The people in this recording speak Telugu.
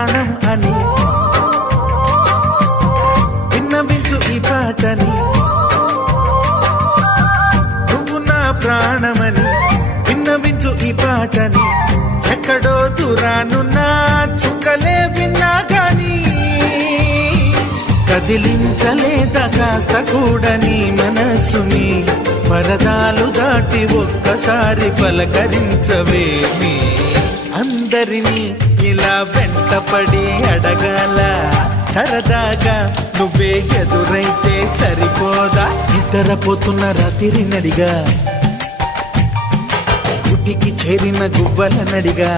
ప్రాణం అని విన్నవించు ఈ పాటని. నువ్వు నా ప్రాణమని విన్నవించు ఈ పాటని. ఎక్కడో దూరానున్నా చుక్కలే విన్నా గాని కదిలించలేదా కాస్త కూడా నీ మనసుని. పరదాలు దాటి ఒక్కసారి పలకరించవేమి. అందరినీ ఇలా వెంటపడి అడగాల సరదాగా నువ్వే ఎదురైతే సరిపోదా. నిద్రపోతున్న రాత్రి నడిగా గుడికి చేరిన గువ్వల నడిగా